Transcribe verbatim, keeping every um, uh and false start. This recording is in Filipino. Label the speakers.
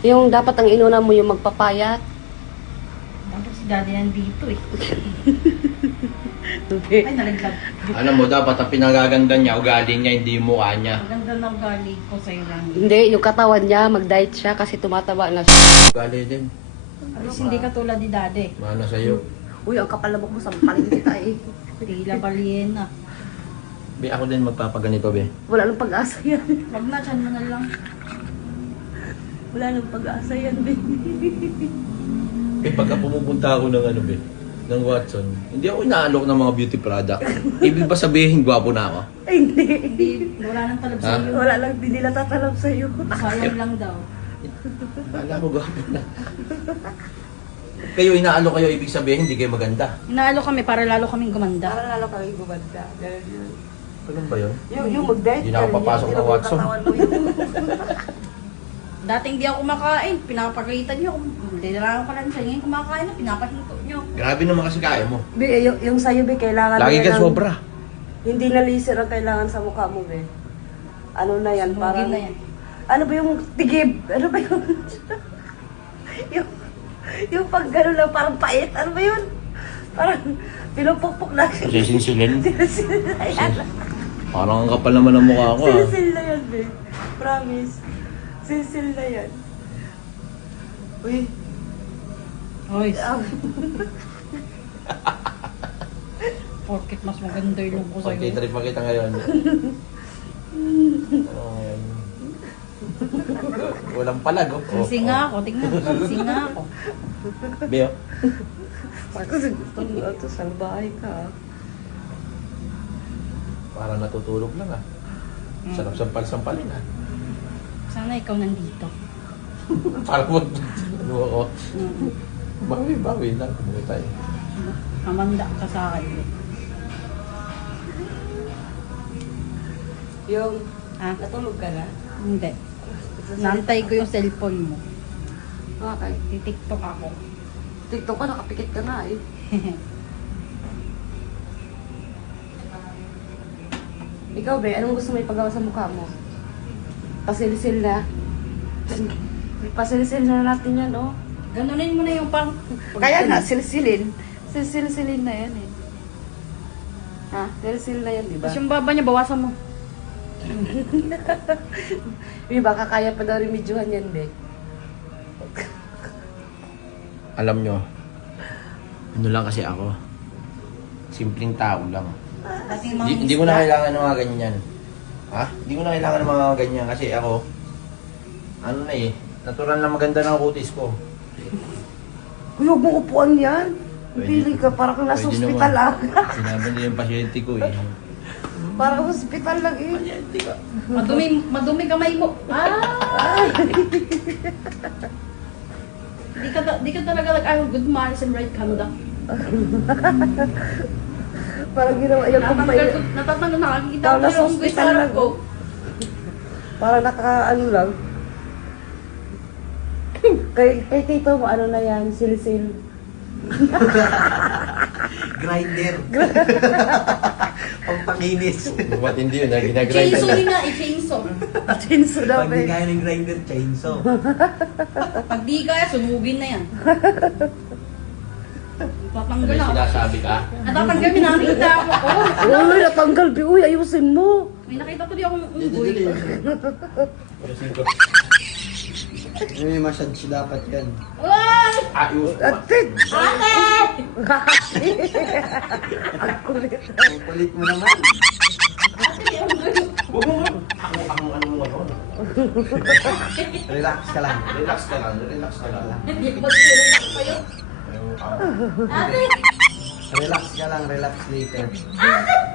Speaker 1: Yung dapat ang inuna mo yung magpapayat.
Speaker 2: Dapat si daddy nandito eh.
Speaker 1: Hindi.
Speaker 2: Ay, nalaglag.
Speaker 3: Alam mo, dapat ang pinagaganda niya, ugali niya, hindi yung mukha niya.
Speaker 2: Maganda na ugali ko sa'yo lang.
Speaker 1: Hindi, yung katawan niya, mag-diet siya kasi tumataba na siya.
Speaker 3: Ugali din.
Speaker 2: At least hindi ka tulad ni daddy.
Speaker 3: Mana sa'yo.
Speaker 1: Uy, ang kapal na mo, sampalin kita eh.
Speaker 2: Tila balyen na.
Speaker 3: Be, ako din magpapaganito, be.
Speaker 1: Wala nang pag-asa yan.
Speaker 2: Wag na, dyan mo na lang.
Speaker 1: Wala nang pag-asa yan, baby.
Speaker 3: Eh, pagka pumupunta ako ng ano, be, ng Watson, hindi ako inaalok ng mga beauty product. Ibig ba sabihin, gwapo na ako?
Speaker 1: Ay, hindi.
Speaker 2: Hindi, wala nang talab
Speaker 3: Ha?
Speaker 2: sa'yo.
Speaker 1: Wala lang, di nila tatalab sa'yo.
Speaker 2: Sayang lang daw.
Speaker 3: Akala ko gwapo na. Kayo, inaalok kayo, ibig sabihin, hindi kayo maganda.
Speaker 2: Inaalo kami para lalo kaming gumanda.
Speaker 1: Para lalo kami gumanda. Ganun yun.
Speaker 3: Ganun ba yun?
Speaker 1: Yung, yung mag-diet.
Speaker 3: Hindi na ako papasok ng Watson.
Speaker 2: Dati hindi ako kumakain, pinapagalitan niyo. Dinarahan ko lang siya. Ngayon kumakain na, pinapahinto niyo.
Speaker 3: Grabe naman kasi kaya mo.
Speaker 1: Be, yung, yung sa'yo, be, kailangan
Speaker 3: Lagi
Speaker 1: na
Speaker 3: ka
Speaker 1: ng-
Speaker 3: sobra.
Speaker 1: Hindi na laser ang kailangan sa mukha mo, be. Ano na yan?
Speaker 2: Sunugin
Speaker 1: Parang,
Speaker 2: na yan.
Speaker 1: ano ba yung tigib? Ano ba yung... yung, yung pag gano'n lang, parang pait. Ano ba yun? Parang pinupukpok na.
Speaker 3: Sisinsilin.
Speaker 1: Sinisil na yan.
Speaker 3: Parang ang kapal naman ng mukha ko, ah.
Speaker 1: Sinisil na yan, be. Promise. Sinisil na yan. Uy.
Speaker 2: Hoy,
Speaker 1: ah,
Speaker 2: porkit mas maganda yung look ko sa'yo.
Speaker 3: Pag-trip pa kita ngayon. Ano ngayon? Walang palag, oh.
Speaker 2: Sisi nga ako, tingnan mo, sisi nga ako.
Speaker 3: Beo.
Speaker 1: Kasi gusto mo ito, salbahay ka. ah.
Speaker 3: Parang natutulog lang, ah. Sarap sampal-sampalin, ah.
Speaker 2: Sana ikaw nandito.
Speaker 3: Parang mag... Ano ako?
Speaker 2: Mm.
Speaker 3: Bawi-bawi lang. Kumuha tayo.
Speaker 2: Mamanda ka sa akin. eh.
Speaker 1: Yung,
Speaker 2: Ha?
Speaker 1: natulog ka na?
Speaker 2: Hindi. Nantay ko yung cellphone mo.
Speaker 1: Okay.
Speaker 2: Titiktok ako.
Speaker 1: TikTok ka, nakapikit ka na eh. Ikaw, be, anong gusto mo ipagawa sa mukha mo? Pasilisil na. Pasilisil na natin yan, oh.
Speaker 2: Ganunin mo na yung pang...
Speaker 1: Kaya nga, silsilin. Silsilin na yan eh. Ha? Silsil na yan, di ba?
Speaker 2: Tapos yung baba niya, bawasan mo.
Speaker 1: Di ba, kakaya pa daw remedyohan yan, be.
Speaker 3: Alam nyo, ano lang kasi ako. Simpleng tao lang.
Speaker 2: Dating mga
Speaker 3: Di, hindi ko na kailangan ng mga ganyan. Ha? Hindi ko na kailangan ng mga ganyan kasi ako, ano na eh, natural na maganda ng kutis ko.
Speaker 1: Uy, huwag mong upuan yan.
Speaker 3: Pwede.
Speaker 1: Pili ka, parang kang nasa
Speaker 3: Pwede
Speaker 1: hospital
Speaker 3: naman.
Speaker 1: ah.
Speaker 3: Sinabi niya yung pasyente ko eh.
Speaker 1: Parang hospital lang eh.
Speaker 3: Pasyente ka.
Speaker 2: Madumi, madumi kamay mo. Ay! Di ka, ta- di ka talaga nag-ayaw good manners and right conduct.
Speaker 1: Parang ginawa yung
Speaker 2: Natatanggal
Speaker 1: kumpay.
Speaker 2: ko, natatanggal, nakakita
Speaker 1: Tao
Speaker 2: ko
Speaker 1: na
Speaker 2: yung
Speaker 1: hospital
Speaker 2: bisara
Speaker 1: lang.
Speaker 2: ko.
Speaker 1: Parang naka ano lang. Kay, kay tito mo, ano na yan, silsil.
Speaker 4: Grinder. Pampakinis.
Speaker 3: Ba't hindi yun? Ginagrind
Speaker 2: Chainsaw yun nga, i-chainsaw.
Speaker 1: Chinso daw
Speaker 4: Pag di
Speaker 1: eh.
Speaker 4: kaya ng grinder, chainsaw.
Speaker 2: Pag di kaya, sunugin na yan. Tatanggal
Speaker 3: May
Speaker 2: ako.
Speaker 3: sinasabi ka?
Speaker 2: Natatanggal, may nakita ako. Oh,
Speaker 1: Uy, natanggal, be. Uy, ayusin mo.
Speaker 2: may nakita tuloy akong unggoy.
Speaker 3: Ayusin ko.
Speaker 4: May massage dapat yan.
Speaker 2: Ay!
Speaker 3: Ayus.
Speaker 1: Atit!
Speaker 2: Ate!
Speaker 1: Ang kulit.
Speaker 4: Ang kulit mo naman.
Speaker 3: Huwag mo nga. Ako, ako, ano mo ano?
Speaker 4: Relax ka lang.
Speaker 3: Relax ka lang, relax ka lang.
Speaker 2: Hindi ko mag-relax pa yun.
Speaker 3: Ayun, ah.
Speaker 2: Ate!
Speaker 4: Relax ka lang, relax later.
Speaker 2: Ate!